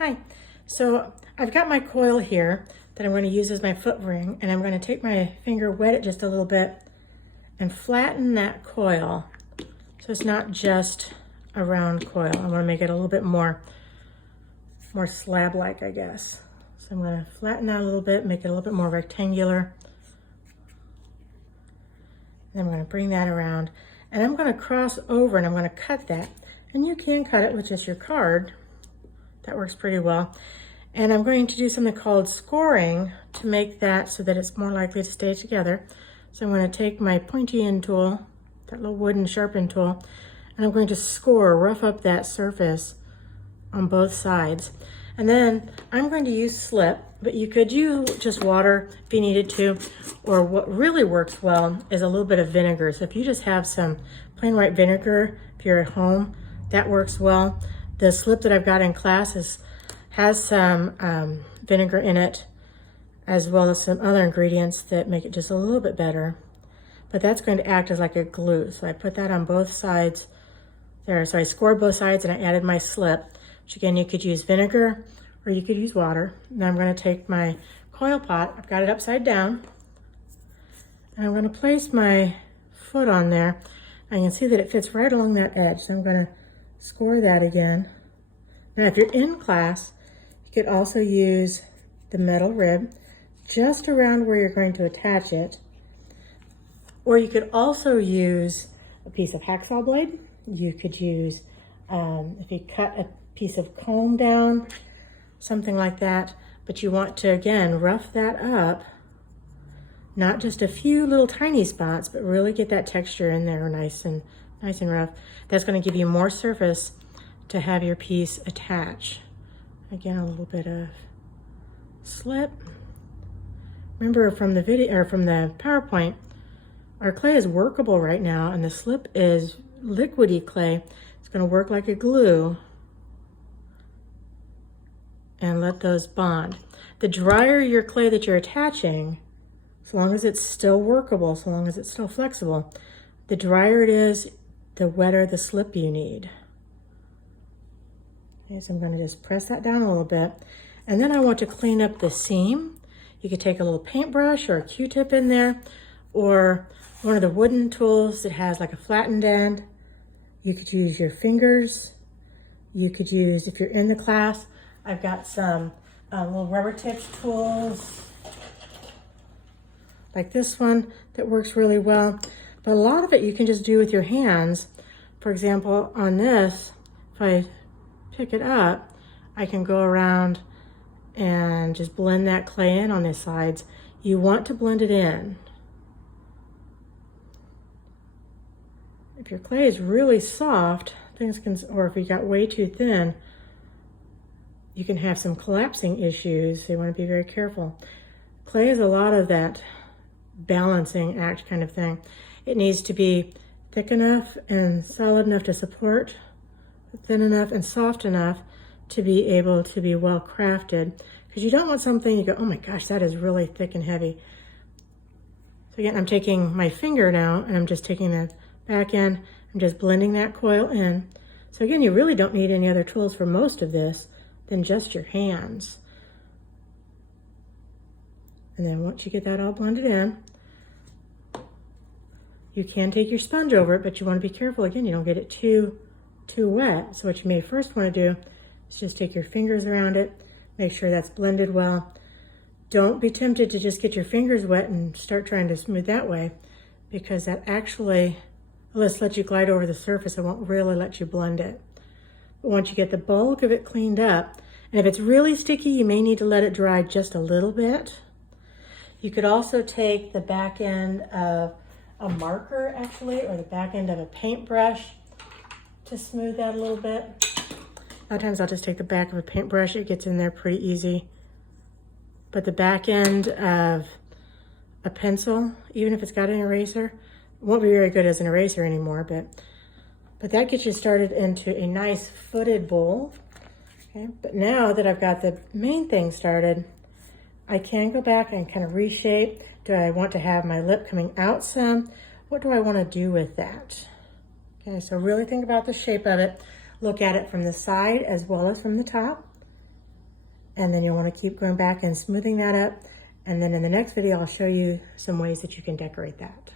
Hi, so I've got my coil here that I'm going to use as my foot ring, and I'm going to take my finger, wet it just a little bit, and flatten that coil so it's not just a round coil. I want to make it a little bit more slab-like, I guess. So I'm going to flatten that a little bit, make it a little bit more rectangular. And I'm going to bring that around, and I'm going to cross over and I'm going to cut that. And you can cut it with just your card. That works pretty well. And I'm going to do something called scoring to make that so that it's more likely to stay together. So I'm going to take my pointy end tool, that little wooden sharpen tool, and I'm going to score, rough up that surface on both sides. And then I'm going to use slip, but you could use just water if you needed to, or what really works well is a little bit of vinegar. So if you just have some plain white vinegar, if you're at home, that works well. The slip that I've got in class has some vinegar in it, as well as some other ingredients that make it just a little bit better. But that's going to act as like a glue. So I put that on both sides there. So I scored both sides and I added my slip, which again, you could use vinegar or you could use water. Now I'm going to take my coil pot, I've got it upside down, and I'm going to place my foot on there. I can see that it fits right along that edge. So I'm going to score that again. Now, if you're in class, you could also use the metal rib just around where you're going to attach it. Or you could also use a piece of hacksaw blade. You could use, if you cut a piece of comb down, something like that. But you want to, again, rough that up. Not just a few little tiny spots, but really get that texture in there nice and rough. That's going to give you more surface to have your piece attach. Again, a little bit of slip. Remember from the video or from the PowerPoint, our clay is workable right now, and the slip is liquidy clay. It's going to work like a glue and let those bond. The drier your clay that you're attaching, so long as it's still workable, so long as it's still flexible, the drier it is, the wetter the slip you need. Okay, so I'm going to just press that down a little bit. And then I want to clean up the seam. You could take a little paintbrush or a Q-tip in there, or one of the wooden tools that has like a flattened end. You could use your fingers. You could use, if you're in the class, I've got some little rubber tips tools like this one that works really well. But a lot of it you can just do with your hands. For example, on this, if I pick it up, I can go around and just blend that clay in on the sides. You want to blend it in. If your clay is really soft, things can, or if you got way too thin, you can have some collapsing issues. So you want to be very careful. Clay is a lot of that balancing act kind of thing. It needs to be thick enough and solid enough to support, thin enough and soft enough to be able to be well crafted. Because you don't want something you go, oh my gosh, that is really thick and heavy. So again, I'm taking my finger now and I'm just taking the back end, I'm just blending that coil in. So again, you really don't need any other tools for most of this than just your hands. And then once you get that all blended in, you can take your sponge over it, but you want to be careful. Again, you don't get it too wet. So what you may first want to do is just take your fingers around it, make sure that's blended well. Don't be tempted to just get your fingers wet and start trying to smooth that way, because that actually, let's let you glide over the surface. It won't really let you blend it. But once you get the bulk of it cleaned up, and if it's really sticky, you may need to let it dry just a little bit. You could also take the back end of a marker, actually, or the back end of a paintbrush to smooth that a little bit. A lot of times I'll just take the back of a paintbrush. It gets in there pretty easy. But the back end of a pencil, even if it's got an eraser, won't be very good as an eraser anymore, but that gets you started into a nice footed bowl. Okay, but now that I've got the main thing started, I can go back and kind of reshape. Do I want to have my lip coming out some? What do I want to do with that? Okay, so really think about the shape of it. Look at it from the side as well as from the top. And then you'll want to keep going back and smoothing that up. And then in the next video, I'll show you some ways that you can decorate that.